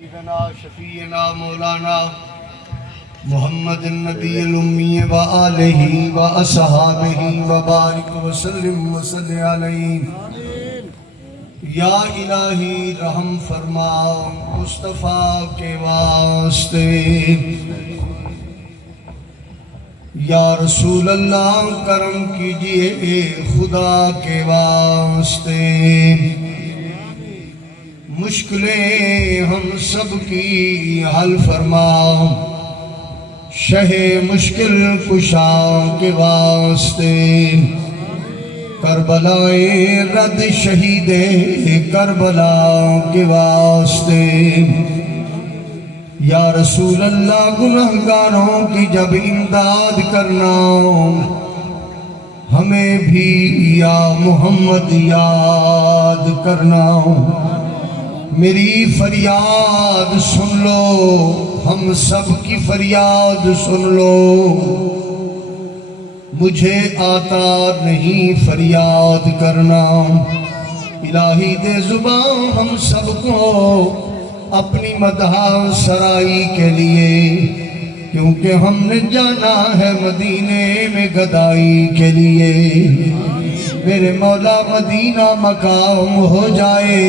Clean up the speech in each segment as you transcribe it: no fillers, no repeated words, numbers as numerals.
سیدنا شفیعنا مولانا محمد النبی الامی و آلہ و اصحابہ و بارک وسلم وصلی علیہ۔ یا الہی رحم فرما مصطفیٰ کے واسطے، یا رسول اللہ کرم کیجئے خدا کے واسطے، مشکلیں ہم سب کی حل فرما، شہ مشکل کشا کے واسطے، کربلائے رد شہید کربلا کے واسطے، یا رسول اللہ گنہگاروں کی جب امداد کرنا، ہمیں بھی یا محمد یاد کرنا، میری فریاد سن لو، ہم سب کی فریاد سن لو، مجھے آتا نہیں فریاد کرنا، الہی دے زبان ہم سب کو اپنی مدح سرائی کے لیے، کیونکہ ہم نے جانا ہے مدینے میں گدائی کے لیے، میرے مولا مدینہ مقام ہو جائے،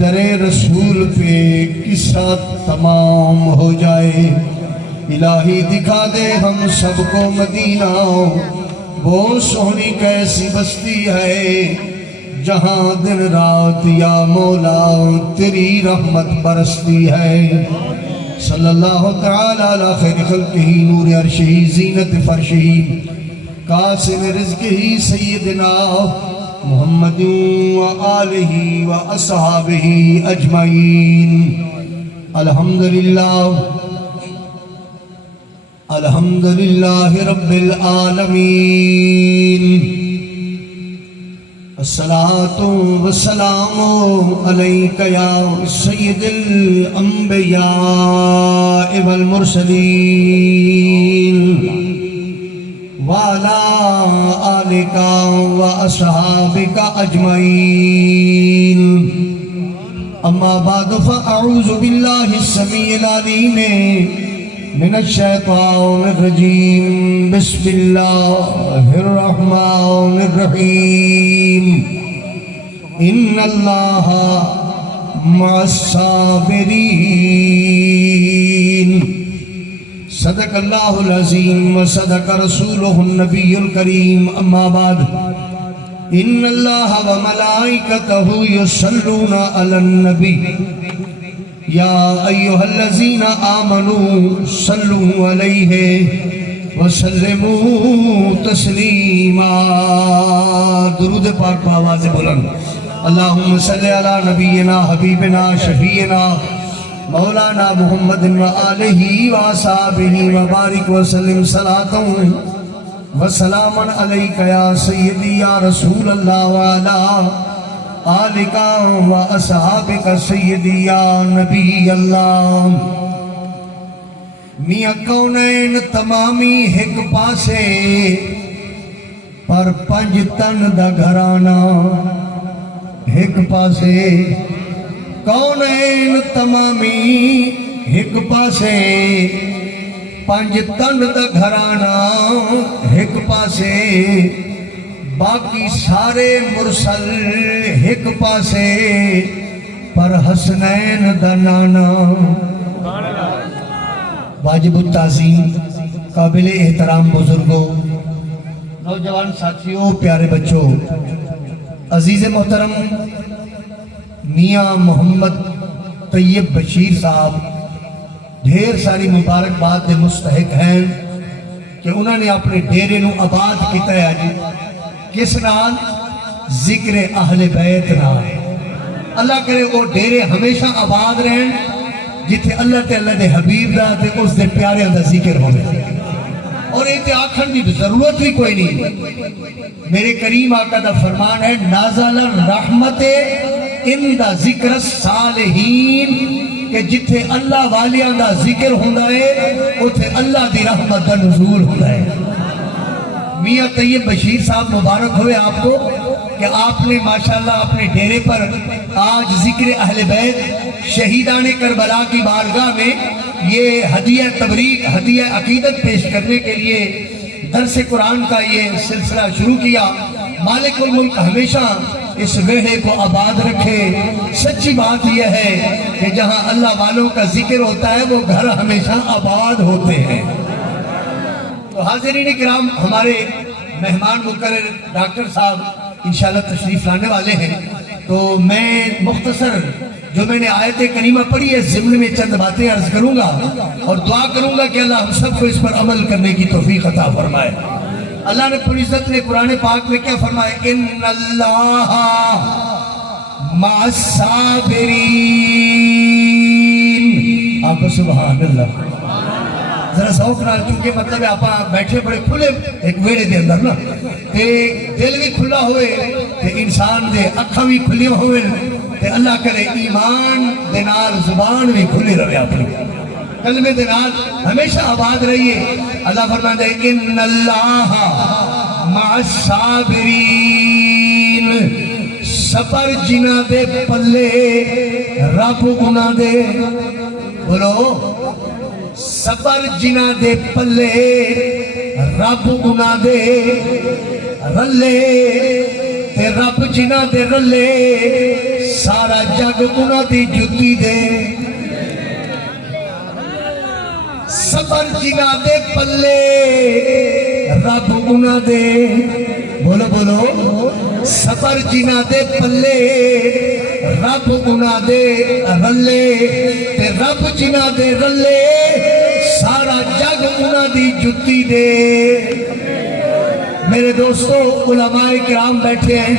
در رسول پہ قصہ تمام ہو جائے، الہی دکھا دے ہم سب کو مدینہ، وہ سونی کیسی بستی ہے جہاں دن رات یا مولا تیری رحمت برستی ہے، صلی اللہ تعالی علی خیر خلقہ نور عرشہ زینت فرشہ قاسم رزقہ سیدنا محمد و آلہ و اصحابہ اجمعین۔ الحمدللہ رب العالمین، الصلاة والسلام علیک یا سید الانبیاء والمرسلین، وعلا آلک و اصحابک اجمعین، اما بعد فاعوذ باللہ السمیع العلیم من الشیطان الرجیم، بسم اللہ الرحمن الرحیم، ان اللہ مع الصابرین، صدق اللہ العظیم و صدق رسولہ النبی الکریم، اما بعد ان اللہ و ملائکتہ یصلون علی النبی، یا ایہا الذین آمنوا صلوا علیہ وسلموا تسلیما، درود پاک بآواز بلند، اللہم صلی علی نبینا حبیبنا شفیعنا مولانا محمد و آلہ و اصحابہ و بارک وسلم، صلاۃ و سلام علیک یا سیدی یا رسول اللہ وعلا آلک و اصحابک سیدی یا نبی اللہ۔ میاں کونین تمامی ایک پاسے پر پنج تن دا گھرانا، ایک پاسے کونین تمامی ایک پاسے پنج تن دا گھرانا، ایک پاسے باقی سارے مرسل ایک پاسے پر حسنین دا نانا۔ واجب التعظیم قابل احترام بزرگوں، نوجوان ساتھیوں، پیارے بچوں، عزیز محترم میاں محمد طیب بشیر صاحب ڈھیر ساری مبارکباد دے مستحق ہیں کہ انہوں نے اپنے ڈیرے نو آباد کیتا ہے جی، کس نال؟ ذکر اہل بیت نال۔ اللہ کرے وہ ڈیرے ہمیشہ آباد رہن جتھے اللہ تے اللہ دے حبیب دا تے اس دے پیارے دا ذکر ہوئے، اور یہ تے آکھن دی ضرورت بھی کوئی نہیں۔ میرے کریم آقا دا فرمان ہے، نازل الرحمت اند ذکر الصالحین، کہ جتھے اللہ والیاں دا ذکر ہوندہ ہے اتھے اللہ دی رحمت دا نزول ہوندہ ہے۔ میاں طیب بشیر صاحب مبارک ہوئے آپ کو، کہ آپ نے ماشاءاللہ اپنے ڈیرے پر آج ذکر اہل بیت شہیدان کربلا کی بارگاہ میں یہ ہدیہ تبریک ہدیہ عقیدت پیش کرنے کے لیے درس قرآن کا یہ سلسلہ شروع کیا۔ مالک الملک ہمیشہ اس ویڑے کو آباد رکھے۔ سچی بات یہ ہے کہ جہاں اللہ والوں کا ذکر ہوتا ہے وہ گھر ہمیشہ آباد ہوتے ہیں۔ تو حاضرین کرام، ہمارے مہمان مقرر ڈاکٹر صاحب انشاءاللہ تشریف لانے والے ہیں، تو میں مختصر جو میں نے آیت کریمہ پڑھی ہے ضمن میں چند باتیں عرض کروں گا اور دعا کروں گا کہ اللہ ہم سب کو اس پر عمل کرنے کی توفیق عطا فرمائے۔ اللہ نے پوری عزت نے قرآن پاک میں کیا فرمایا؟ ان اللہ مع الصابرین۔ آپ کو سبحان اللہ ذرا ذوق نال، کیونکہ مطلب ہے آپ بیٹھے بڑے کھلے ایک ویڑے دے اندر نا، تے دل بھی کھلا ہوئے تے انسان دے اکھاں بھی کھلی ہوئے تے اللہ کرے ایمان دے نال زبان بھی کھلی رہے، اپنی کلمے دے نال ہمیشہ آباد رہیے۔ اللہ فرماتا ہے ان اللہ مع الصابرین، صبر جنہ دے پلے رب انہاں دے، بولو صبر جنہ دے پلے رب انہاں دے رلے، تے رب جنہ دے رلے سارا جگ انہاں دی جتی دے۔ صبر جنہ دے پلے رب انہاں دے، بولو بولو صبر جنہ دے پلے رب انہاں دے رلے، تے رب جنہ دے رلے سارا جگ انہاں دی جتی دے۔ میرے دوستو، علماء کرام بیٹھے ہیں،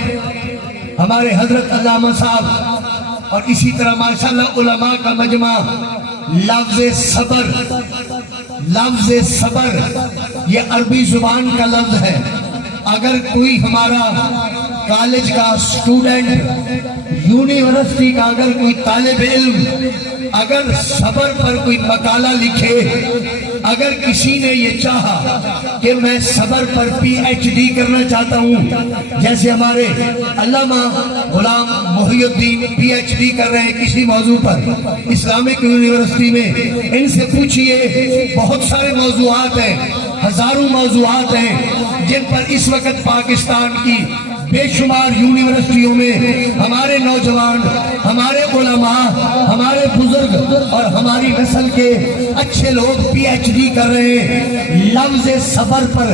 ہمارے حضرت علامہ صاحب، اور اسی طرح ماشاءاللہ علماء کا مجمع۔ لفظ صبر، لفظ صبر یہ عربی زبان کا لفظ ہے۔ اگر کوئی ہمارا کالج کا اسٹوڈنٹ، یونیورسٹی کا اگر کوئی طالب علم اگر صبر پر کوئی مقالہ لکھے، اگر کسی نے یہ چاہا کہ میں صبر پر پی ایچ ڈی کرنا چاہتا ہوں، جیسے ہمارے علامہ غلام محی الدین پی ایچ ڈی کر رہے ہیں کسی موضوع پر اسلامک یونیورسٹی میں، ان سے پوچھئے بہت سارے موضوعات ہیں، ہزاروں موضوعات ہیں جن پر اس وقت پاکستان کی بے شمار یونیورسٹیوں میں ہمارے نوجوان، ہمارے علماء، ہمارے بزرگ اور ہماری نسل کے اچھے لوگ پی ایچ ڈی کر رہے ہیں۔ لفظ صبر پر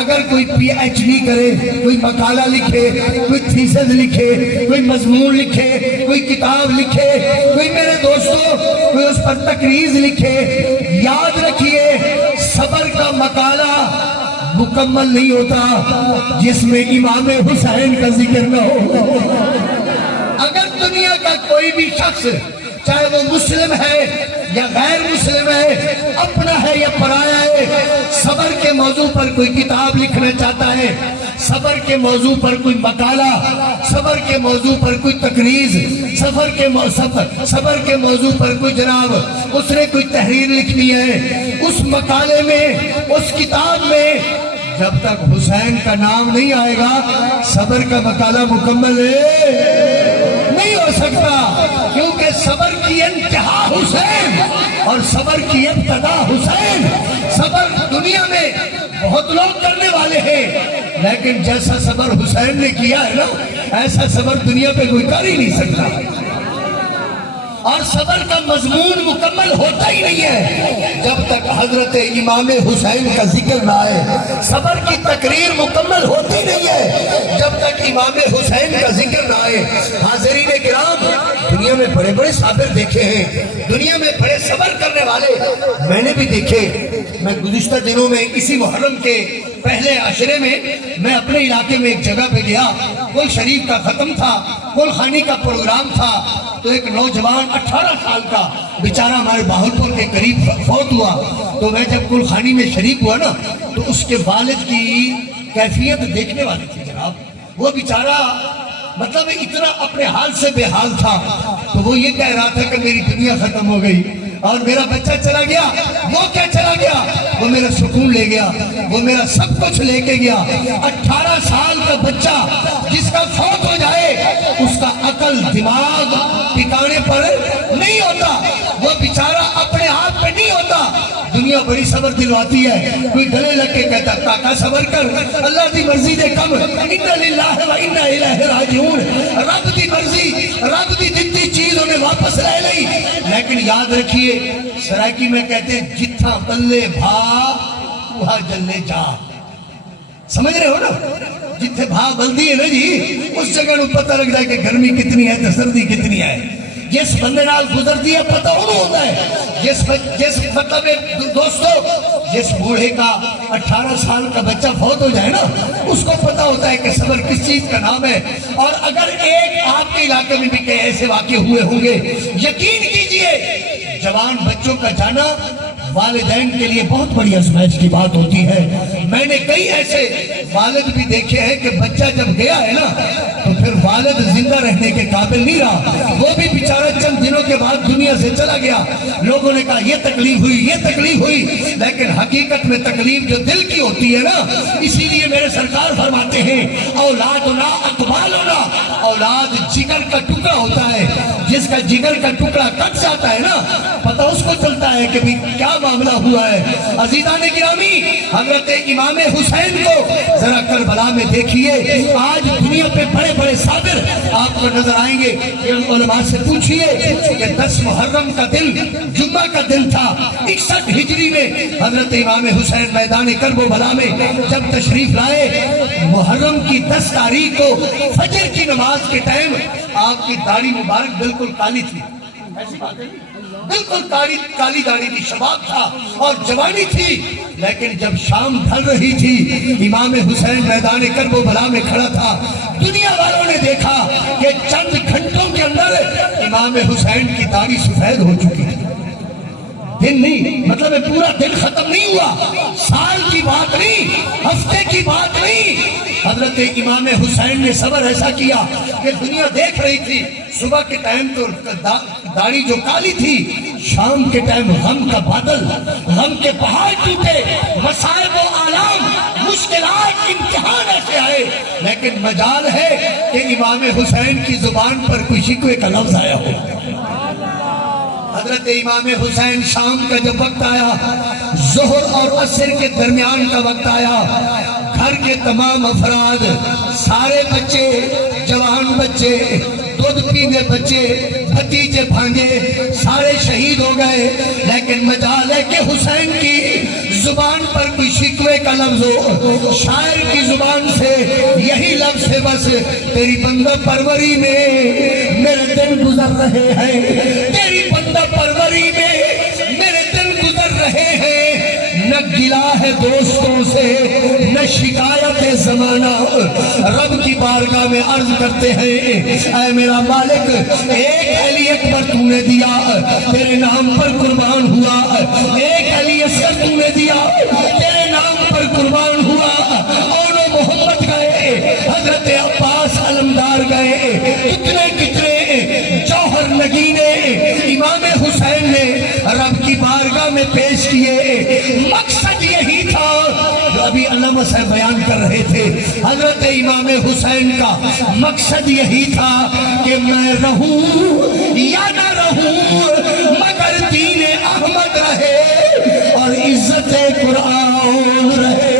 اگر کوئی پی ایچ ڈی کرے، کوئی مقالہ لکھے، کوئی تھیسس لکھے، کوئی مضمون لکھے، کوئی کتاب لکھے، کوئی میرے دوستو کوئی اس پر تقریر لکھے، یاد رکھیے صبر کا مقالہ مکمل نہیں ہوتا جس میں امام حسین کا ذکر نہ ہو۔ اگر دنیا کا کوئی بھی شخص، چاہے وہ مسلم ہے یا غیر مسلم ہے، اپنا ہے یا پرایا ہے، صبر کے موضوع پر کوئی کتاب لکھنا چاہتا ہے، صبر کے موضوع پر کوئی مقالہ، صبر کے موضوع پر کوئی تقریر، صبر کے موضوع پر کوئی جناب اس نے کوئی تحریر لکھنی ہے، اس مقالے میں، اس کتاب میں جب تک حسین کا نام نہیں آئے گا صبر کا مقالہ مکمل نہیں ہو سکتا، کیونکہ صبر کی انتہا حسین اور صبر کی ابتدا حسین۔ صبر دنیا میں بہت لوگ کرنے والے ہیں، لیکن جیسا صبر حسین نے کیا ہے نا، ایسا صبر دنیا پہ کوئی کر ہی نہیں سکتا۔ اور صبر کا مضمون مکمل ہوتا ہی نہیں ہے جب تک حضرت امام حسین کا ذکر نہ آئے، صبر کی تقریر مکمل ہوتی نہیں ہے جب تک امام حسین کا ذکر نہ آئے۔ حاضرین کرام، دنیا میں بڑے بڑے صابر دیکھے ہیں، دنیا میں بڑے صبر کرنے والے میں نے بھی دیکھے۔ میں گزشتہ دنوں میں اسی محرم کے پہلے عشرے میں میں اپنے علاقے میں ایک جگہ پہ گیا، کوئی شریف کا ختم تھا، کل خانی کا پروگرام تھا، تو ایک نوجوان 18 سال کا بیچارہ ہمارے باہلپور کے قریب فوت ہوا۔ تو میں جب کل خانی میں شریک ہوا نا، تو اس کے والد کی کیفیت دیکھنے والی تھی جناب۔ وہ بیچارہ مطلب اتنا اپنے حال سے بے حال تھا، تو وہ یہ کہہ رہا تھا کہ میری دنیا ختم ہو گئی اور میرا بچہ چلا گیا۔ وہ کیا چلا گیا؟ وہ میرا سکون لے گیا، وہ میرا سب کچھ لے کے گیا۔ 18 سال کا بچہ جس کا فوت ہو جائے اس کا عقل دماغ ٹھکانے پر نہیں ہوتا، وہ بیچارہ اپنے آپ پہ نہیں ہوتا۔ دنیا بڑی صبر دلواتی ہے، کوئی گلے لگ کے کہتا کاکا صبر کر، اللہ دی مرضی دے کم، انا للہ و انا الیہ راجعون، رب دی مرضی، رب دی دتی چیز انہیں واپس لے لئی۔ لیکن یاد رکھیے سرائکی میں کہتے ہیں جتھا بلے بھا وہاں جلے جا، سمجھ رہے ہو نا؟ جتھے بھا بلدی ہے نا جی، اس جگہ نو پتہ لگ جائے کہ گرمی کتنی ہے تے سردی کتنی ہے۔ جس بندے نال گزرتی ہے پتہ انہوں ہوتا ہے، جس مطلب دوستو جس بوڑھے کا 18 سال کا بچہ فوت ہو جائے نا، اس کو پتہ ہوتا ہے کہ صبر کس چیز کا نام ہے۔ اور اگر ایک آپ کے علاقے میں بھی کئی ایسے واقع ہوئے ہوں گے، یقین کیجئے جوان بچوں کا جانا والدین کے لیے بہت بڑی آزمائش کی بات ہوتی ہے۔ میں نے کئی ایسے والد بھی دیکھے ہیں کہ بچہ جب گیا ہے نا تو پھر والد زندہ رہنے کے قابل نہیں رہا، وہ بھی بیچارہ چند دنوں کے بعد دنیا سے چلا گیا۔ لوگوں نے کہا یہ تکلیف ہوئی، یہ تکلیف ہوئی، لیکن حقیقت میں تکلیف جو دل کی ہوتی ہے نا، اسی لیے میرے سرکار فرماتے ہیں اولادنا اقبالنا، اولاد جگر کا ٹکڑا ہوتا ہے، جس کا جگر کا ٹکڑا کٹ جاتا ہے نا پتہ اس کو چلتا ہے کہ بھی کیا معاملہ ہوا ہے۔ عزیزان گرامی، حضرت امام حسین کو ذرا کربلا میں دیکھیے، آج دنیا پہ بڑے بڑے صابر آپ کو نظر آئیں گے۔ علماء سے پوچھئے کہ 10 محرم کا دن جمعہ کا دن تھا، 61 ہجری میں حضرت امام حسین میدان کربلا میں جب تشریف لائے، محرم کی 10 تاریخ کو فجر کی نماز کے ٹائم آپ کی داڑھی مبارک بالکل کالی تھی، ایسی بات ہے بالکل کالی داڑھی تھی، شباب تھا اور جوانی تھی، لیکن جب شام ڈھل رہی تھی امام حسین میدان کربلا میں کھڑا تھا، دنیا والوں نے دیکھا کہ چند گھنٹوں کے اندر امام حسین کی داڑھی سفید ہو چکی تھی۔ دن نہیں، مطلب پورا دن ختم نہیں ہوا، سال کی بات نہیں، ہفتے کی بات نہیں، حضرت امام حسین نے صبر ایسا کیا کہ دنیا دیکھ رہی تھی۔ صبح کے ٹائم تو داڑھی جو کالی تھی، شام کے ٹائم غم کا بادل، غم کے پہاڑ ٹوٹے، مصائب و آلام، مشکلات، امتحان ایسے آئے، لیکن مجال ہے کہ امام حسین کی زبان پر کوئی شکوے کا لفظ آیا ہو۔ حضرت امام حسین شام کا جب وقت آیا، ظہر اور عصر کے درمیان کا وقت آیا، گھر کے تمام افراد، سارے بچے، جوان بچے، دودھ پینے بچے، بھتیجے بھانجے، سارے شہید ہو گئے، لیکن مجال ہے کہ حسین کی زبان پر کوئی شکوے کا لفظ ہو۔ شاعر کی زبان سے یہی لفظ ہے بس، تیری بندہ پروری میں میرے دن گزر رہے ہیں، تیری بندہ پروری میں میرے دن گزر رہے ہیں، نہ گلا ہے دوستوں سے نہ شکایت زمانہ۔ رب کی بارگاہ میں عرض کرتے ہیں اے میرا مالک، ایک علی اکبر تو نے دیا، تیرے نام پر قربان ہوا، ایک علی اصغر تو نے دیا، تیرے نام پر قربان ہوا، اولو محمد گئے، حضرت عباس علمدار گئے، کتنے کتنے جوہر نگینے امام حسین نے رب کی بارگاہ میں پیش کیے۔ مقصد یہی تھا جو ابھی علامہ صاحب بیان کر رہے تھے، حضرت امام حسین کا مقصد یہی تھا کہ میں رہوں یا نہ رہوں مگر دین احمد رہے اور عزت قرآن رہے۔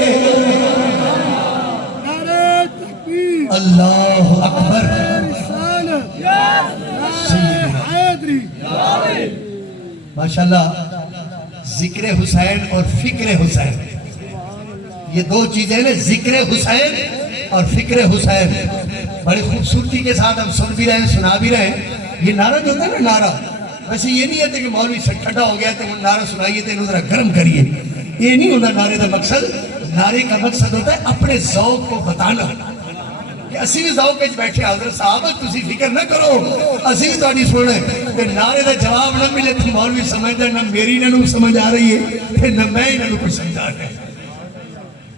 اللہ اکبر، ماشاءاللہ۔ ذکر حسین اور فکر حسین، یہ دو چیزیں نا، ذکر حسین اور فکر حسین، بڑی خوبصورتی کے ساتھ ہم سن بھی رہے ہیں، سنا بھی رہے ہیں۔ یہ نعرہ جو ہوتا ہے نا، نعرہ ویسے یہ نہیں ہے کہ مولوی سے ٹھنڈا ہو گیا تو نعرہ سنائیے تو انہوں ذرا گرم کریے، یہ نہیں ہوتا نعرے کا مقصد۔ نعرے کا مقصد ہوتا ہے اپنے ذوق کو بتانا کہ اسی بھی ذوق کے بیٹھے حضرت صاحب تسی فکر نہ کرو، اسی بھی تہاڈی سنے تے نعرے دا جواب نہ ملے تو مولوی سمجھدا نہ میری انہاں نوں سمجھ آ رہی ہے تے نہ میں انہاں نوں کچھ سمجھا رہا۔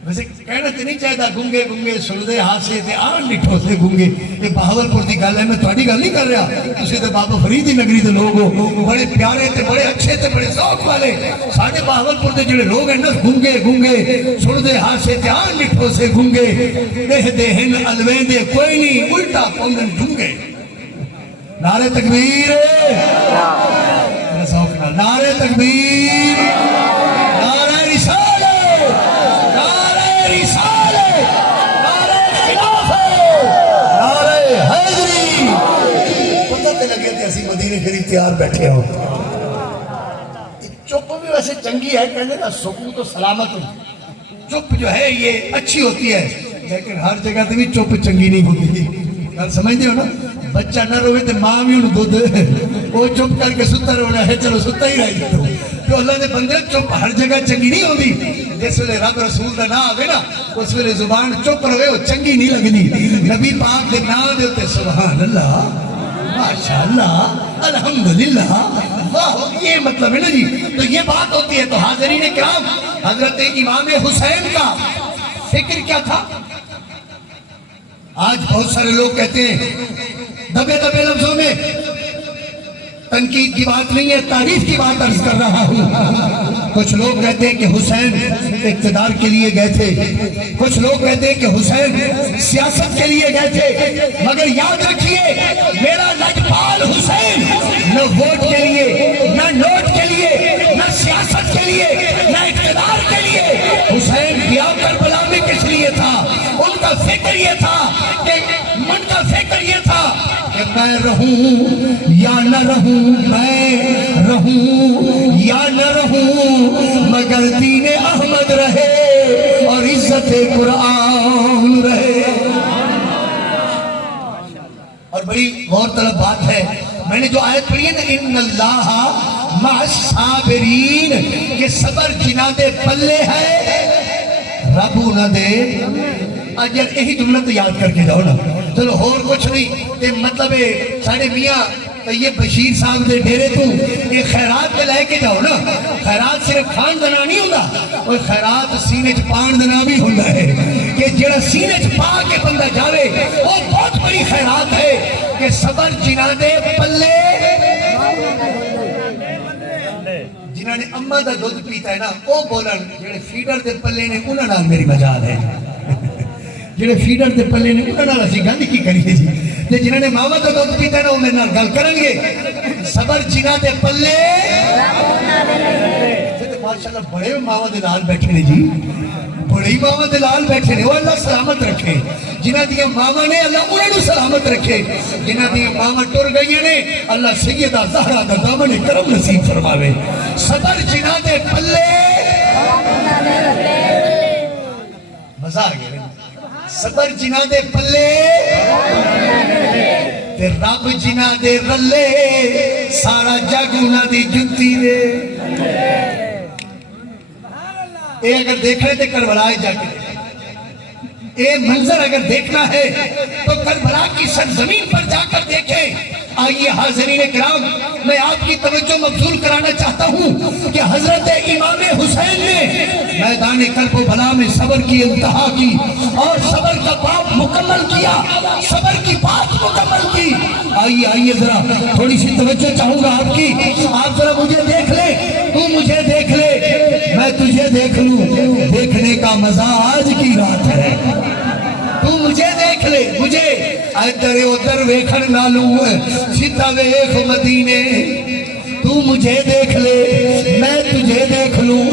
ویسے کہنا تو نہیں چاہتا گونگے گونگے سردے ہاسے تے آن نٹھو سے گونگے. یہ بہاولپور دی گل ہے, میں تھوڑی گل نہیں کر رہا. تسی تے بابا فرید دی نگری دے لوگ ہو, بڑے پیارے تے بڑے اچھے تے بڑے ذوق والے. ساڈے بہاولپور دے جڑے لوگ ہیں نا, گونگے گونگے سردے ہاسے تے آن نٹھو سے گونگے, دہدے ہن الویندے کوئی نہیں, الٹا پوندن ڈھونگے. نعرہ تکبیر, نعرہ تکبیر, نعرہ رسالت, نعرہ رسالت, نعرہ خلافت, نعرہ حیدری. پتہ تے لگے تھے اسی مدینے شریف تیار بیٹھے ہو. چپ بھی ویسے چنگی ہے, کہنے نا سکوت و سلامت. چپ جو ہے یہ اچھی ہوتی ہے, لیکن ہر جگہ تے بھی چپ چنگی نہیں ہوتی. گل سمجھتے ہو نا, بچہ نہ روے تے ماں بھی انہوں دودھ وہ چپ کر کے ستا رونا ہے, چلو ستا ہی رہی. تو اللہ نے بندے چپ ہر جگہ چنگی نہیں ہوتی. جس ویلے رب رسول کا نام آوے نا, اس ویلے زبان چپ رہے, وہ چنگی نہیں لگنی. نبی پاک کے نام دے ہوتے سبحان اللہ, ماشاءاللہ, الحمدللہ, واہ, یہ مطلب ہے نا جی. تو یہ بات ہوتی ہے. تو حاضرین کرام, حضرت امام حسین کا فکر کیا تھا؟ آج بہت سارے لوگ کہتے ہیں دبے دبے لفظوں میں, تنقید کی بات نہیں ہے, تعریف کی بات عرض کر رہا ہوں. کچھ لوگ کہتے ہیں کہ حسین اقتدار کے لیے گئے تھے, کچھ لوگ کہتے ہیں کہ حسین سیاست کے لیے گئے تھے. مگر یاد رکھیے, میرا لجپال حسین نہ ووٹ کے لیے, نہ نوٹ کے لیے, نہ سیاست کے لیے, نہ اقتدار کے لیے. حسین گیا کربلا میں کس لیے تھا؟ ان کا فکر یہ تھا کہ من کا فکر یہ تھا کہ میں رہوں یا نہ رہوں, میں رہوں یا نہ رہوں, مگر دین احمد رہے اور عزت قرآن رہے. اور بڑی غور طلب بات ہے, میں نے جو آیت پڑھی ہے نا, ان اللہ مع الصابرین, کہ صبر جنہ دے پلے ہے رب نہ دے اجر. یہی جملہ تو یاد کر کے جاؤ نا. چلو اور کچھ نہیں, تے مطلب ہے ساڑھے میاں طیب بشیر صاحب دے ڈیرے تو یہ خیرات پہ لے کے جاؤ نا. خیرات صرف کھان دنا نہیں ہوتا, اور خیرات سینے چ پان دنا بھی ہوتا ہے. کہ جڑا سینے چ پا کے بندہ جاوے وہ بہت بڑی خیرات ہے. کہ صبر جنہ دے پلے, جنہاں نے اماں دا دودھ پیتا ہے نا, وہ بولن جڑے فیڈر دے پلے نے انہاں نال میری مجال ہے. جڑے فیڈر دے پلے نے انہاں نال اسی گل کی کریے جی. تے جنہاں نے ماواں دا دودھ پیتا ہے نا, وہ میرے نال گل کرن گے. صبر جنہاں دے پلے, ماشاءاللہ بڑے ماواں دے نال بیٹھے نے جی, بڑی ماواں دے نال بیٹھے نے. وہ اللہ سلامت رکھے. جنہاں دیاں ماواں نے اللہ انہاں نوں سلامت رکھے. جنہاں دیاں ماواں ٹر گئیاں نے اللہ سیدہ زہرا دا دامن کرم نصیب فرماوے. صبر جنہاں دے پلے, مزہ آ گیا. صبر جنہاں دے پلے تے رب جنہاں دے رلے, سارا جگ انہاں دی جُتی دے. اے اگر دیکھنے تے کربلا جا کے, اے منظر اگر دیکھنا ہے تو کربلا کی سرزمین پر جا کر دیکھیں. آئیے حاضرین کرام, میں آپ کی توجہ مبذول کرانا چاہتا ہوں کہ حضرت امام حسین نے میدان کرب و بلا میں صبر کی انتہا کی, اور صبر کا باب مکمل کیا, صبر کی بات مکمل کی. آئیے آئیے ذرا تھوڑی سی توجہ چاہوں گا آپ کی. آپ ذرا مجھے دیکھ لیں, تو مجھے دیکھ لے, میں تجھے دیکھ لوں. دیکھنے کا مزہ آج کی رات ہے. تو مجھے دیکھ لے, مجھے ادھر ادھر ویکھن نالوں سیدھا ویکھ مدینے. تو مجھے دیکھ لے, میں تجھے دیکھ لوں.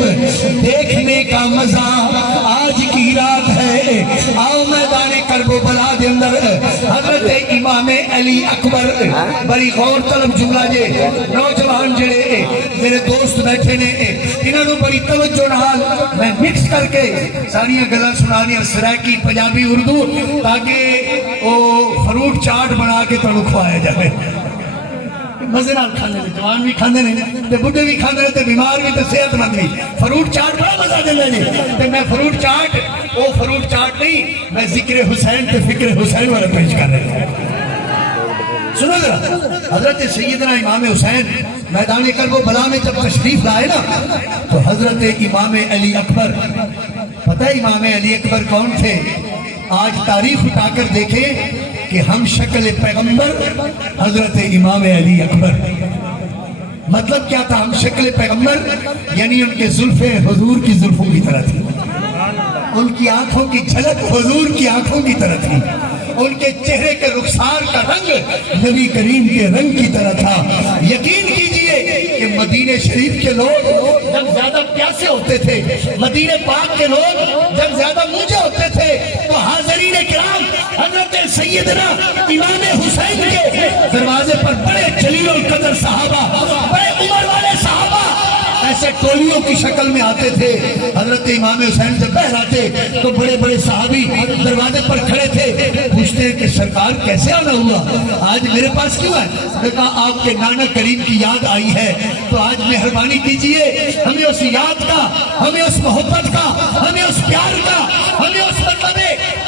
دیکھنے کا مزہ آج کی رات ہے. آؤ میدان کرب و بلا دے اندر حضرت امام علی اکبر, بڑی غور طلب جملہ جے. نوجوان جڑے میرے دوست بیٹھے نے, انہاں نوں بڑی توجہ نال میں مکس کر کے ساریاں گلاں سنانیاں, سرائکی, پنجابی, اردو, تاکہ وہ فروٹ چاٹ بنا کے تانوں کھوایا جائے. مزے نال کھاندے نے, جوان بھی کھاندے نے تے بڈھے بھی کھاندے نے تے بیمار بھی تے صحت مند بھی. فروٹ چاٹ بڑا مزہ دیندا جی. تے میں فروٹ چاٹ, وہ فروٹ چاٹ نہیں, میں ذکر حسین تے فکر حسین والا پیش کر رہا ہوں. سنو ذرا, حضرت سیدنا امام حسین میدان کرب و بلا میں جب تشریف لائے نا, تو حضرت امام علی اکبر پتہ ہے امام علی اکبر کون تھے؟ آج تاریخ اٹھا کر دیکھیں کہ ہم شکل پیغمبر حضرت امام علی اکبر. مطلب کیا تھا ہم شکل پیغمبر؟ یعنی ان کے زلفیں حضور کی زلفوں کی طرح تھی، ان کی آنکھوں کی جھلک حضور کی آنکھوں کی طرح تھی، ان کے چہرے کے رخسار کا رنگ نبی کریم کے رنگ کی طرح تھا. یقین کیجئے کہ مدینہ شریف کے لوگ جب زیادہ پیاسے ہوتے تھے، مدینہ پاک کے لوگ جب زیادہ موجے ہوتے تھے، تو حاضرین کرام حضرت سیدنا امام حسین کے دروازے پر بڑے جلیل القدر صحابہ، بڑے عمر والے صحابہ ایسے ٹولیوں کی شکل میں آتے تھے. حضرت امام حسین سے بہراتے تو بڑے بڑے صحابی دروازے پر کھڑے تھے، پوچھتے ہیں کہ سرکار کیسے آنا ہوا، آج میرے پاس کیوں ہے؟ میں کہا آپ کے نانا کریم کی یاد آئی ہے، تو آج مہربانی کیجئے ہمیں اس یاد کا، ہمیں اس محبت کا، ہمیں اس پیار کا، ہمیں اس مطلب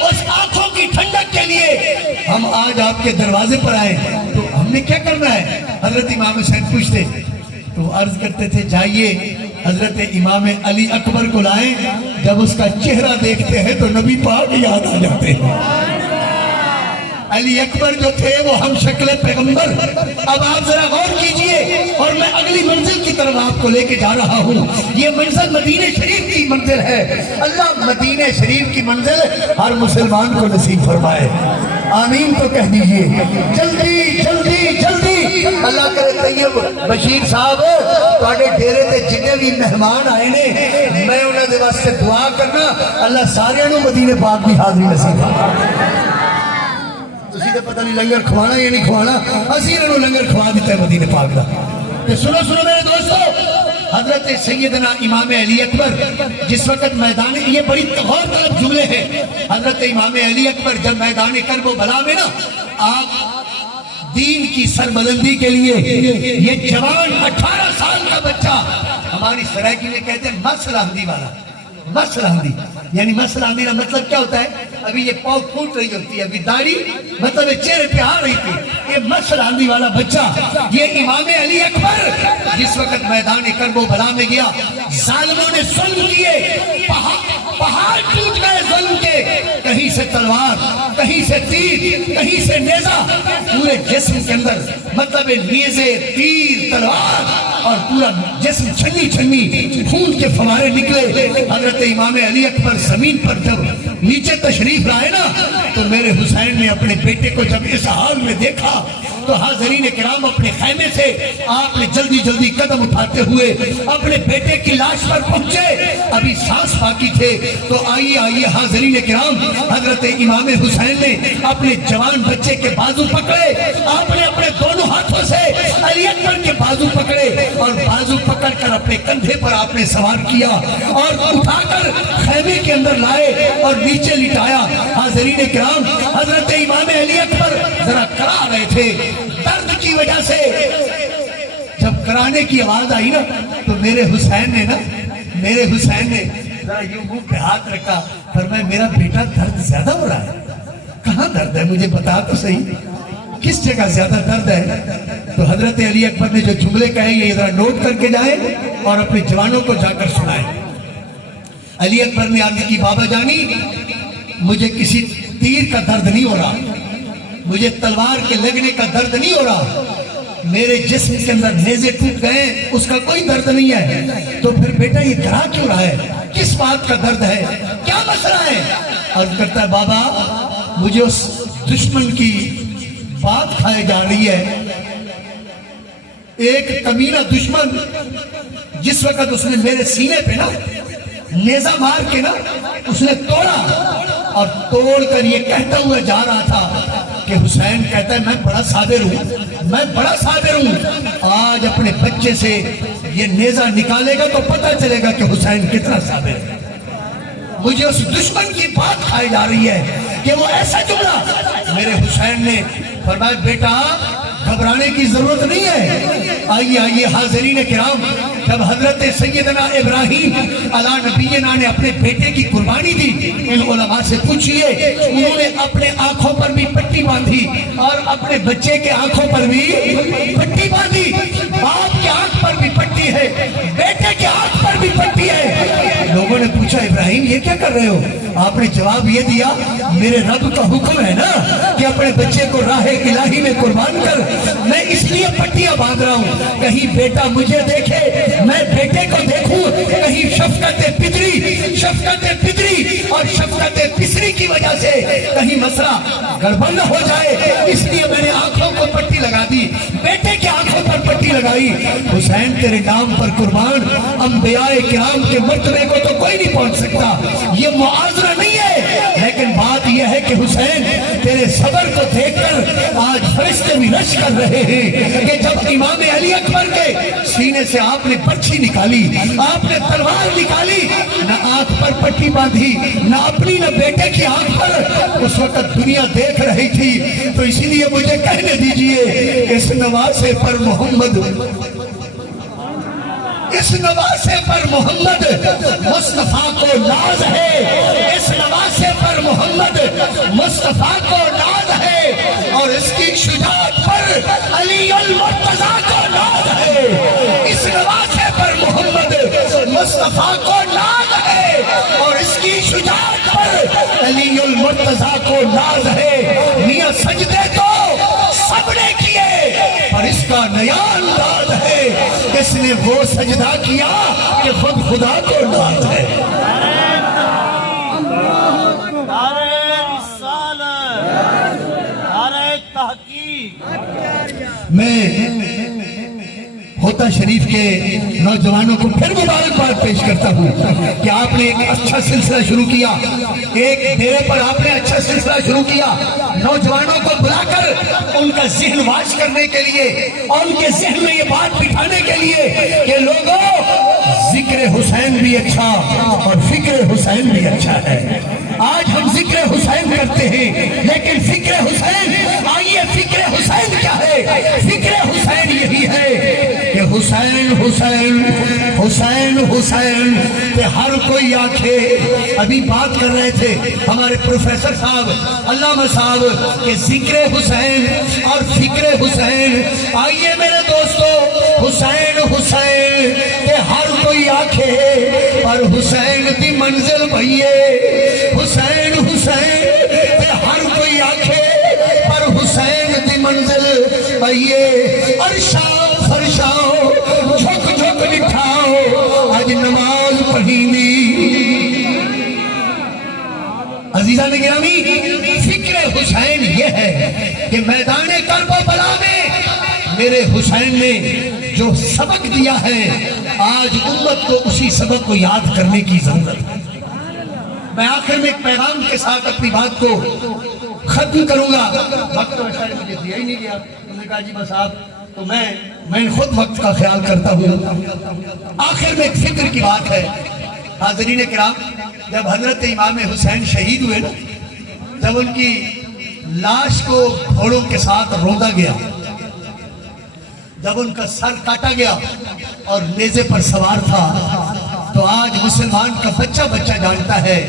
اس آنکھوں کی ٹھنڈک کے لیے ہم آج آپ کے دروازے پر آئے، تو ہم نے کیا کرنا ہے؟ حضرت امام حسین پوچھتے تو عرض کرتے تھے جائیے حضرت امام علی اکبر کو لائیں، جب اس کا چہرہ دیکھتے ہیں تو نبی پاک یاد آ جاتے ہیں. علی اکبر جو تھے وہ ہم شکل پیغمبر. اب آپ ذرا غور کیجئے اور میں اگلی منزل کی طرف آپ کو لے کے جا رہا ہوں. یہ منزل مدینہ شریف کی منزل ہے. اللہ مدینہ شریف کی منزل ہر مسلمان کو نصیب فرمائے. آمین تو کہہ دیجئے. جلدی جلدی جلدی اللہ کرے طیب بشیر صاحب تواڈے ڈیرے تے جنے بھی مہمان آئے نے میں انہاں دے واسطے دعا کرنا اللہ سارے نو مدینے پاک کی حاضری نصیب فرمائے. تسی تے پتہ نہیں لنگر کھوانا یا نہیں کھوانا، اسی انہوں لنگر کھوا دیتا ہے مدینے پاک دا. سنو سنو میرے دوستو، حضرت سیدنا امام علی اکبر جس وقت میدان، یہ بڑی غور طلب جملے ہیں. حضرت امام علی اکبر جب میدان کرب و بلا میں نا آپ دین کی سربلندی کے لیے یہ جوان 18 سال کا بچہ، ہماری سرائکی میں کہتے ہیں مسلحندی والا، مسلحندی یعنی مسلحندی کا مطلب کیا ہوتا ہے؟ ابھی یہ پاؤں پھوٹ رہی ہوتی ہے، ابھی داڑھی مطلب چہرے پہ آ رہی تھی. یہ مسلحندی والا بچہ، یہ امام علی اکبر جس وقت میدان کرب و بلا میں گیا، ظالموں نے ظلم کیے، پہاڑ ٹوٹ گئے ظلم کے، کہیں سے تلوار، کہیں سے تیر، کہیں سے نیزہ، پورے جسم کے اندر مطلب نیزے، تیر، تلوار اور پورا جسم چھنی چھنی خون کے فوارے نکلے. حضرت امام علی اکبر زمین پر جب نیچے تشریف لائے نا تو میرے حسین نے اپنے بیٹے کو جب اس حال میں دیکھا تو حاضرین کرام اپنے خیمے سے آپ نے جلدی جلدی قدم اٹھاتے ہوئے اپنے بیٹے کی لاش پر پہنچے. ابھی سانس باقی تھے تو آئیے حاضرین کرام، حضرت امام حسین نے اپنے جوان بچے کے بازو پکڑے، آپ نے اپنے دونوں ہاتھوں سے علی اکبر کے بازو پکڑے اور بازو پکڑ کر اپنے کندھے پر آپ نے سوار کیا اور اٹھا کر خیمے کے اندر لائے اور نیچے لٹایا. حاضرین کرام حضرت امام علی اکبر ذرا کرا رہے تھے درد کی وجہ سے. جب کرانے کی آواز آئی نا تو میرے حسین نے ذرا یوں منہ پہ ہاتھ رکھا، فرمایا میرا بیٹا درد زیادہ ہو رہا ہے. کہاں درد ہے مجھے بتا تو صحیح، کس جگہ زیادہ درد ہے؟ تو حضرت علی اکبر نے جو جملے کہے یہ ذرا نوٹ کر کے جائیں اور اپنے جوانوں کو جا کر سنائیں. علی اکبر نے عرض کی بابا جانی مجھے کسی تیر کا درد نہیں ہو رہا، مجھے تلوار کے لگنے کا درد نہیں ہو رہا، میرے جسم کے اندر نیزے ٹوٹ گئے اس کا کوئی درد نہیں ہے. تو پھر بیٹا یہ کرا کیوں رہا ہے؟ کس بات کا درد ہے؟ کیا مسئلہ ہے؟ عرض کرتا ہے بابا مجھے اس دشمن کی بات کھائے جا رہی ہے. ایک کمینہ دشمن جس وقت اس نے میرے سینے پہ نا نیزہ مار کے نا اس نے توڑا اور توڑ کر یہ کہتا ہوا جا رہا تھا کہ حسین کہتا ہے میں بڑا صابر ہوں. آج اپنے بچے سے یہ نیزہ نکالے گا تو پتہ چلے گا کہ حسین کتنا صابر ہے. مجھے اس دشمن کی بات کھائی جا رہی ہے کہ وہ ایسا جملہ. میرے حسین نے فرمایا بیٹا گھبرانے کی ضرورت نہیں ہے. آئیے حاضرین کرام، جب حضرت سیدنا ابراہیم علیہ نبینا نے اپنے بیٹے کی قربانی دی، ان علماء سے پوچھئے انہوں نے اپنے آنکھوں پر بھی پٹی باندھی اور اپنے بچے کے آنکھوں پر بھی پٹی باندھی. باپ کے آنکھ پر بھی پٹی ہے، بیٹے کے آنکھ پر بھی پٹی ہے. لوگوں نے پوچھا ابراہیم ابراہیم یہ کیا کر رہے ہو؟ آپ نے جواب یہ دیا میرے رب کا حکم ہے نا کہ اپنے بچے کو راہ الہی میں قربان کر، میں اس لیے پٹیاں باندھ رہا ہوں، کہیں بیٹا مجھے دیکھے میں بیٹے کو دیکھوں، کہیں شفقت پدری اور شفقت پسری کی وجہ سے کہیں مسئلہ گڑبڑ نہ ہو جائے، اس لیے میں نے آنکھوں کو پٹی لگا دی، بیٹے کی آنکھوں پر پٹی لگائی۔ حسین تیرے نام پر قربان، انبیاء کرام کے مرتبے کو تو کوئی نہیں پہنچ سکتا، یہ معاذرہ نہیں ہے، لیکن بات یہ ہے کہ حسین تیرے صبر کو دیکھ کر آج فرشتے بھی رش کر رہے ہیں کہ جب امام علی اکبر کے سینے سے آپ نے برچھی نکالی، آپ نے تلوار نکالی، نہ آنکھ پر پٹی باندھی، نہ اپنی نہ بیٹے کی آنکھ پر، اس وقت دنیا دیکھ رہی تھی، تو اسی لیے مجھے کہنے دیجئے اس نواسے پر محمد، اس نواسے پر محمد مصطفیٰ کو ناز ہے، اس نواسے پر محمد مصطفیٰ کو ناز ہے، اور اس کی شجاعت پر علی المرتضیٰ کو ناز ہے، اس نواسے پر محمد مصطفیٰ کو ناز ہے، اور اس کی شجاعت پر علی المرتضیٰ کو ناز ہے۔ میاں سجدے تو سب نے کیے، اور اس کا نیا انداز ہے، اس نے وہ سجدہ کیا کہ خود خدا کو ناز ہے۔ میں ہوتا شریف کے نوجوانوں کو پھر مبارکباد پیش کرتا ہوں کہ آپ نے ایک اچھا سلسلہ شروع کیا، ایک ڈیرے پر آپ نے اچھا سلسلہ شروع کیا، نوجوانوں کو بلا کر ان کا ذہن واش کرنے کے لیے اور ان کے ذہن میں یہ بات بٹھانے کے لیے کہ لوگوں ذکر حسین بھی اچھا اور فکر حسین بھی اچھا ہے۔ آج ہم ذکر حسین کرتے ہیں لیکن فکر حسین، آئیے فکر حسین کیا ہے؟ فکر حسین یہی ہے کہ حسین حسین حسین حسین کہ ہر کوئی آنکھے، ابھی بات کر رہے تھے ہمارے پروفیسر صاحب علامہ صاحب کہ ذکر حسین اور فکر حسین، آئیے میرے دوستو حسین حسین کہ ہر کوئی آنکھے پر حسین دی منزل بھئیے، حسین حسین کہ ہر کوئی آنکھے پر حسین دی منزل بھئیے، عرشاں فرشاں جھک جھک نٹھاؤ آج نماز پڑھینی۔ عزیزان گرامی، فکر حسین یہ ہے کہ میدان کرب و بلا میں میرے حسین نے جو سبق دیا ہے آج امت کو اسی سبق کو یاد کرنے کی ضرورت ہے۔ میں آخر میں ایک پیغام کے ساتھ اپنی بات کو ختم کروں گا، وقت تو شاید مجھے دیا ہی نہیں گیا، انہوں نے کہا جی بس آپ تو میں خود وقت کا خیال کرتا ہوں۔ آخر میں ایک فکر کی بات ہے، حاضرین کرام، جب حضرت امام حسین شہید ہوئے نا، جب ان کی لاش کو گھوڑوں کے ساتھ روندا گیا، جب ان کا سر کاٹا گیا اور نیزے پر سوار تھا، تو آج مسلمان کا بچہ بچہ جانتا ہے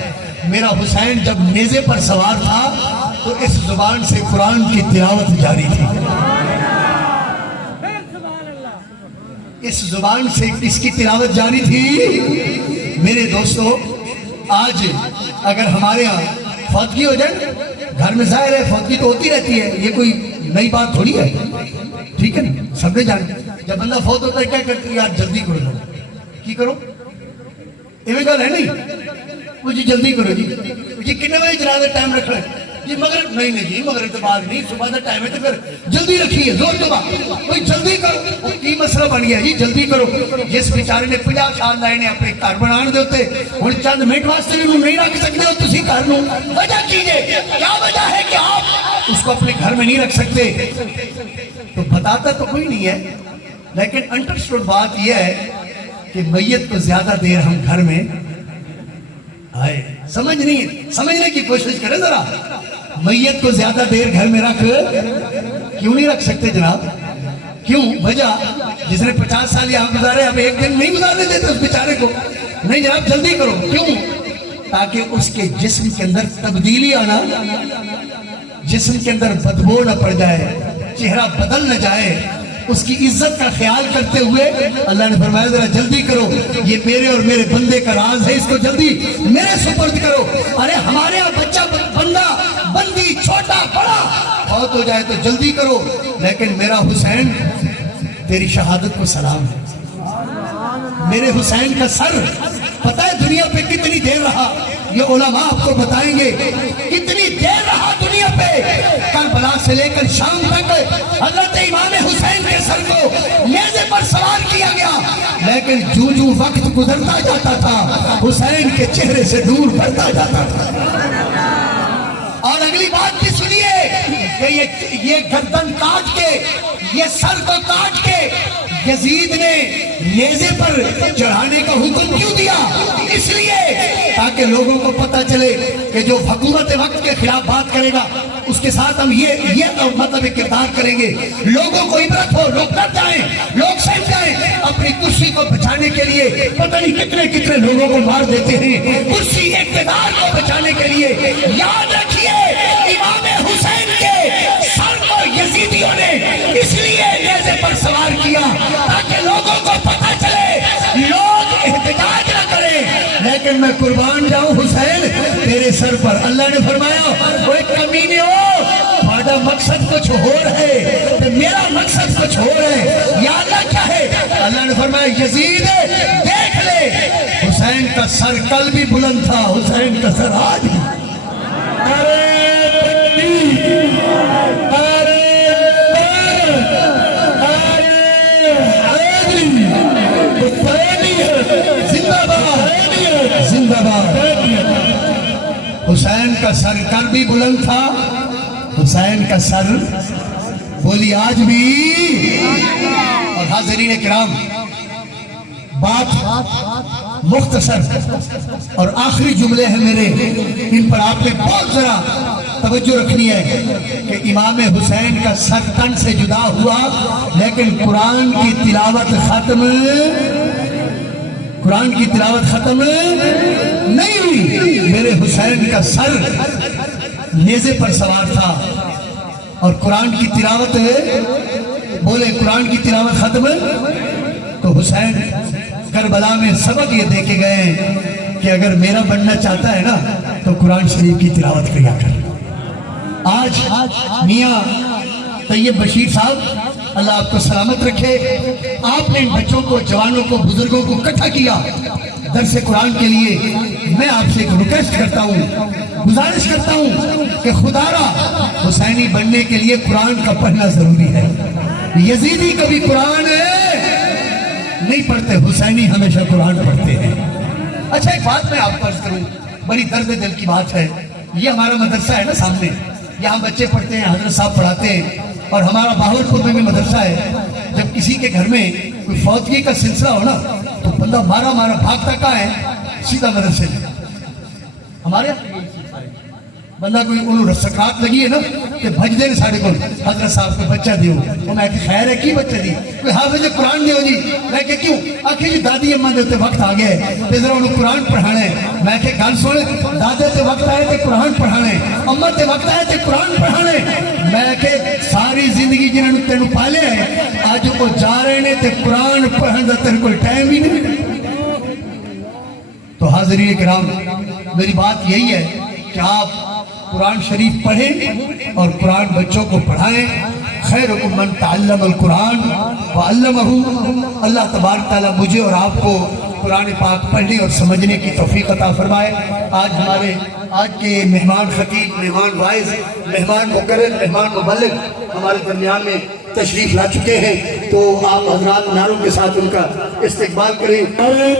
میرا حسین جب نیزے پر سوار تھا تو اس زبان سے قرآن کی تلاوت جاری تھی، اس زبان سے اس کی تلاوت جاری تھی۔ میرے دوستو، آج اگر ہمارے ہاں فوتگی ہو جائے، گھر میں ظاہر ہے فوتگی تو ہوتی رہتی ہے، یہ کوئی نئی بات تھوڑی ہے، ٹھیک ہے نا، سب نے جانا جب بندہ فوت ہوتا ہے کیا کرتے ہیں؟ یار جلدی کرو، کی کرو ایویں گل ہے نہیں، وہ جی جلدی کرو جی کتنے بجے جنازہ ٹائم رکھ رہے ہیں جی؟ مغرب نہیں جی، مغرب تو بعد نہیں، صبح کا ٹائم ہے تو پھر جلدی رکھیے، زور تو بھائی جلدی کرو، کی مسئلہ بن گیا جی جلدی کرو۔ جس بیچارے نے 50 سال لائے نے اپنے گھر بنان دے ہوتے ہوں چند منٹ واسطے بھی نہیں رکھ سکتے ہو تسی گھر نو، وجہ کیجئے کیا وجہ ہے کہ آپ اس کو اپنے گھر میں نہیں رکھ سکتے؟ تو بتاتا تو کوئی نہیں ہے، لیکن انڈرسٹوڈ بات یہ ہے کہ میت کو زیادہ دیر ہم گھر میں آئے سمجھنے کی کوشش کریں ذرا، میت کو زیادہ دیر گھر میں کیوں نہیں رکھ سکتے جناب؟ کیوں؟ وجہ جس نے 50 سال یہاں گزارے اب ایک دن نہیں گزارنے دیتے اس بیچارے کو، نہیں جناب جلدی کرو، کیوں؟ تاکہ اس کے جسم کے اندر تبدیلی آنا، جسم کے اندر بدبو نہ پڑ جائے، چہرہ بدل نہ جائے، اس کی عزت کا خیال کرتے ہوئے اللہ نے فرمایا ذرا جلدی کرو، یہ میرے اور میرے بندے کا راز ہے، اس کو جلدی میرے سپرد کرو۔ ارے ہمارے یہاں بچہ بندہ بندی چھوٹا بڑا فوت ہو جائے تو جلدی کرو، لیکن میرا حسین تیری شہادت کو سلام ہے۔ میرے حسین کا سر پتہ ہے دنیا پہ کتنی دیر رہا؟ یہ علماء آپ کو بتائیں گے کتنی دیر رہا دنیا پہ۔ کربلا سے لے کر شام تک حضرت امام حسین کے سر کو نیزے پر سوار کیا گیا، لیکن جو جو وقت گزرتا جاتا تھا حسین کے چہرے سے نور بڑھتا جاتا تھا۔ اور اگلی بات بھی سنیے کہ یہ گردن کاٹ کے، یہ سر کو کاٹ کے یزید نے نیزے پر چڑھانے کا حکم کیوں دیا؟ اس لیے تاکہ لوگوں کو پتہ چلے کہ جو حکومت وقت کے خلاف بات کرے گا اس کے ساتھ ہم یہ مطلب کردار کریں گے، لوگوں کو عبرت ہو، لوگ ڈر جائیں، لوگ سمجھ جائیں۔ اپنی کرسی کو بچانے کے لیے پتہ نہیں کتنے کتنے لوگوں کو مار دیتے ہیں، کرسی اقتدار کو بچانے کے لیے۔ یاد رکھیے امام حسین کے سر کو یزیدیوں نے اس لیے نیزے پر سوار کیا تاکہ لوگوں کو پتہ چلے، لوگ احتجاج نہ کریں، لیکن میں قربان جاؤں حسین تیرے سر پر۔ اللہ نے فرمایا وہ ایک کمینے ہو، تمہارا مقصد کچھ اور ہے، میرا مقصد کچھ اور ہے۔ یا اللہ کیا ہے؟ اللہ نے فرمایا یزید دیکھ لے حسین کا سر کل بھی بلند تھا، حسین کا سر آج بھی۔ زندہ باد۔ حسین کا سر کل بھی بلند تھا، حسین کا سر بولی آج بھی۔ اور حاضرین کرام بات مختصر اور آخری جملے ہیں میرے، ان پر آپ نے بہت ذرا توجہ رکھنی ہے کہ امام حسین کا سر تن سے جدا ہوا لیکن قرآن کی تلاوت ختم نہیں ہوئی۔ میرے حسین کا سر نیزے پر سوار تھا اور قرآن کی تلاوت بولے قرآن کی تلاوت ختم۔ تو حسین کربلا میں سبق یہ دے کے گئے کہ اگر میرا بننا چاہتا ہے نا تو قرآن شریف کی تلاوت کیا کر۔ آج میاں طیب بشیر صاحب اللہ آپ کو سلامت رکھے، آپ نے ان بچوں کو، جوانوں کو، بزرگوں کو اکٹھا کیا درس قرآن کے لیے۔ میں آپ سے ایک ریکویسٹ کرتا ہوں، گزارش کرتا ہوں کہ خدا را حسینی بننے کے لیے قرآن کا پڑھنا ضروری ہے۔ یزیدی کبھی قرآن نہیں پڑھتے، حسینی ہمیشہ قرآن پڑھتے ہیں۔ اچھا ایک بات میں آپ کو عرض کروں، بڑی درد دل کی بات ہے۔ یہ ہمارا مدرسہ ہے نا سامنے، یہاں بچے پڑھتے ہیں، حضرت صاحب پڑھاتے ہیں، اور ہمارا باہرپور میں بھی مدرسہ ہے۔ جب کسی کے گھر میں کوئی فوتگی کا سلسلہ ہو نا تو بندہ مارا بھاگتا کہاں ہے؟ سیدھا مدرسے میں۔ ہمارے بندہ کوئی انہوں سکرات لگی ہے نا کہ بھج دے سارے کو حضرت صاحب کو بچہ دیو، وہ میں کہ خیر ہے کی بچہ دی؟ کوئی حافظ قرآن دیو جی، میں کہ کیوں؟ آخر جی دادی اماں دیتے وقت آ گیا ہے تے ذرا انہوں قرآن پڑھانا ہے۔ میں کہ گل سن، دادے تے وقت آئے تے قرآن پڑھانا ہے، اماں تے وقت آئے تے قرآن پڑھانا ہے۔ میں کہ ساری زندگی جنہوں نے تینوں پالے ہیں آج وہ جا رہے ہیں تے قرآن پڑھن دا تیرے کوئی ٹائم ہی نہیں۔ تو حاضرین کرام میری بات یہی ہے کہ آپ قرآن شریف پڑھیں اور قرآن بچوں کو پڑھائیں۔ خیرکم من تعلم القرآن وعلمہ۔ اللہ تبارک تعالیٰ مجھے اور آپ کو قرآن پاک پڑھنے اور سمجھنے کی توفیق عطا فرمائے۔ آج کے مہمان خطیب، مہمان وائز، مہمان مقرر، مہمان مبلغ ہمارے درمیان میں تشریف لا چکے ہیں، تو آپ حضرات نعروں کے ساتھ ان کا استقبال کریں۔ آرے